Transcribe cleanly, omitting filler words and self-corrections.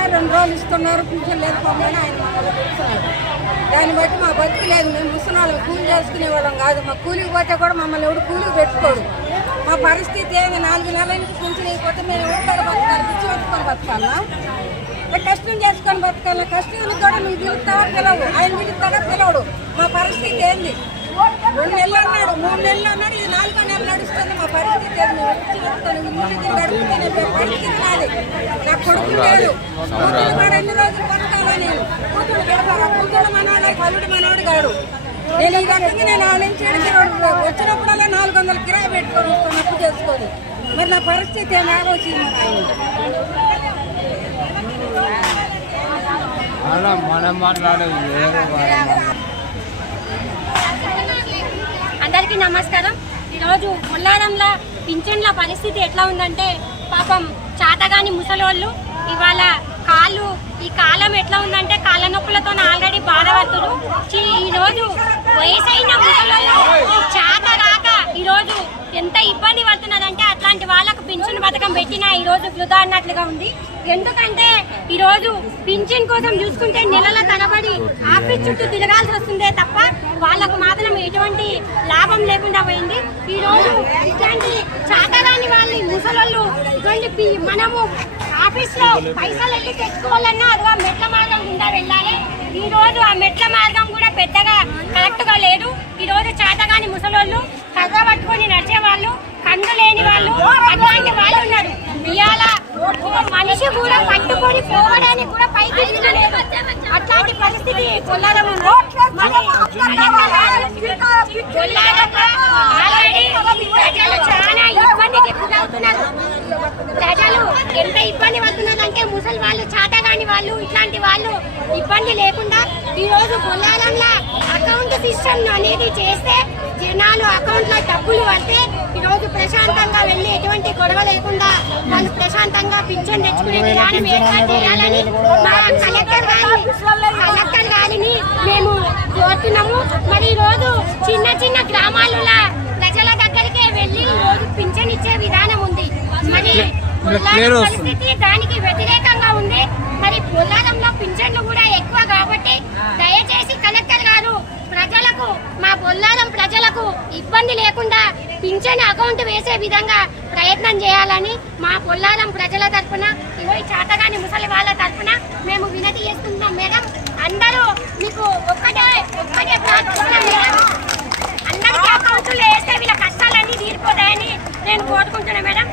ఇస్తున్నారు, 2 రోజులు ఇస్తున్నారు, పింఛన్ లేదు పొమ్మని ఆయన మమ్మల్ని పెడుతున్నాడు. దాన్ని బట్టి మా బతికి లేదు. మేము ముసలి కూలి చేసుకునే వాళ్ళం కాదు. మా కూలికి పోతే కూడా మమ్మల్ని ఎవడు కూలికి పెట్టుకోడు. మా పరిస్థితి ఏమి 4 నెలల నుంచి పింఛన్ అయిపోతే మేము ఎవరికాడ బతకాలి? పిచ్చి పెట్టుకొని బతకాలా? కష్టం చేసుకొని బతకాలి. కష్టం కూడా నువ్వు పిలుస్తావా పిలవు, ఆయన పిలుస్తాడా పిలవడు. మా పరిస్థితి ఏంది? 2 నెలలు అన్నాడు, 3 నెలలు అన్నాడు, ఇది 4వ నెల నడుస్తుంది. మా పరిస్థితి ఏంది? గడుపుతున్న పరిస్థితి నాది. నాకు కొడుకు లేదు. కూతురు కూడా ఎన్ని రోజులు బతకాలా? నేను కూతురు పెడతారా? కూతురు మనవాడు, కలుడు మనవాడు కాడు. నేను ఈ రకంగా నేను ఆ నుంచి వచ్చినప్పుడల్లా 400 కిరాయి పెట్టుకొని వస్తాను అప్పు చేసుకొని. మరి నా పరిస్థితి ఏమి ఆలోచించింది? అందరికీ నమస్కారం. ఈరోజు కొల్లారంలో పింఛన్ల పరిస్థితి ఎట్లా ఉందంటే పాపం చాతగాని ముసలోళ్ళు ఇవాళ ఈ కాలం ఎట్లా ఉందంటే కాళ్ళ నొప్పులతో ఆల్రెడీ బాధపడుతున్నారు. ఈరోజు వయసైన ముసలోళ్ళు చాత రాక ఈరోజు ఎంత ఇబ్బంది పడుతున్నదంటే అట్లాంటి వాళ్ళకు పింఛన్ పథకం పెట్టినా ఈరోజు వృధా అన్నట్లుగా ఉంది. ఎందుకంటే ఈరోజు పింఛన్ కోసం చూసుకుంటే నెలల తరబడి ఆఫీస్ చుట్టూ తిరగాల్సి వస్తుందే తప్ప వాళ్ళకు మాత్రం ఎటువంటి లాభం లేకుండా పోయింది. ఈరోజు ఇట్లాంటి చాతగాని వాళ్ళు ముసలోళ్ళు ఇటువంటి మనము ఆఫీస్ లో పైసలు వెళ్ళి తెచ్చుకోవాలన్నా అదిగా మెట్ల మార్గం గుండా వెళ్ళాలి. ఈ రోజు ఆ మెట్ల మార్గం కూడా పెద్దగా కరెక్ట్ గా లేదు. ఈ రోజు చేతగాని ముసలోళ్ళు కర్ర పట్టుకొని నడిచే వాళ్ళు, కండు లేని వాళ్ళు, అట్లాంటి వాళ్ళు ఉన్నారు. ఇవాళ మనిషి కూడా పట్టుకొని పోవడానికి కూడా పైకి లేదు. అట్లాంటి పరిస్థితి కొల్లారం ఉంది. ఆల్రెడీ ప్రజలు చాలా ఇబ్బందికి గురవుతున్నారు. ప్రజలు ఎంత ఇబ్బంది పడుతున్నారంటే ముసలి వాళ్ళు, చాతగాని వాళ్ళు, ఇట్లాంటి వాళ్ళు ఇబ్బంది లేకుండా ఈ రోజు కొల్లారంలో అకౌంట్ సిస్టమ్ అనేది చేస్తే జనాలు అకౌంట్ లో డబ్బులు పడితే ఈ రోజు ప్రశాంతంగా వెళ్ళి ఎటువంటి గొడవ లేకుండా వాళ్ళు ప్రశాంతంగా పింఛన్ తెచ్చుకునే విధానం ఏర్పాటు చేయాలని మా కలెక్టర్ గారిని మేము కోరుతున్నాము. మరి ఈ రోజు చిన్న చిన్న గ్రామాల ప్రజల దగ్గరికే వెళ్ళి ఈ రోజు పింఛన్ ఇచ్చే విధానం ఉంది. మరి పరిస్థితి దానికి వ్యతిరేకంగా ఉంది. మరి పొల్లారంలో పింఛన్లు కూడా ఎక్కువ కాబట్టి దయచేసి కలెక్టర్ గారు ప్రజలకు, మా పొల్లారం ప్రజలకు ఇబ్బంది లేకుండా పింఛన్ అకౌంట్ వేసే విధంగా ప్రయత్నం చేయాలని మా పొల్లారం ప్రజల తరఫున, ఇవై చాతగాని ముసలి వాళ్ళ తరఫున మేము వినతి చేస్తున్నాం. మేడం, అందరూ మీకు ఒక్కటే ప్రార్థన మేడం, అందరికీ అకౌంట్లు వేస్తే వీళ్ళ కష్టాలన్నీ తీరిపోతాయని నేను కోరుకుంటున్నాను మేడం.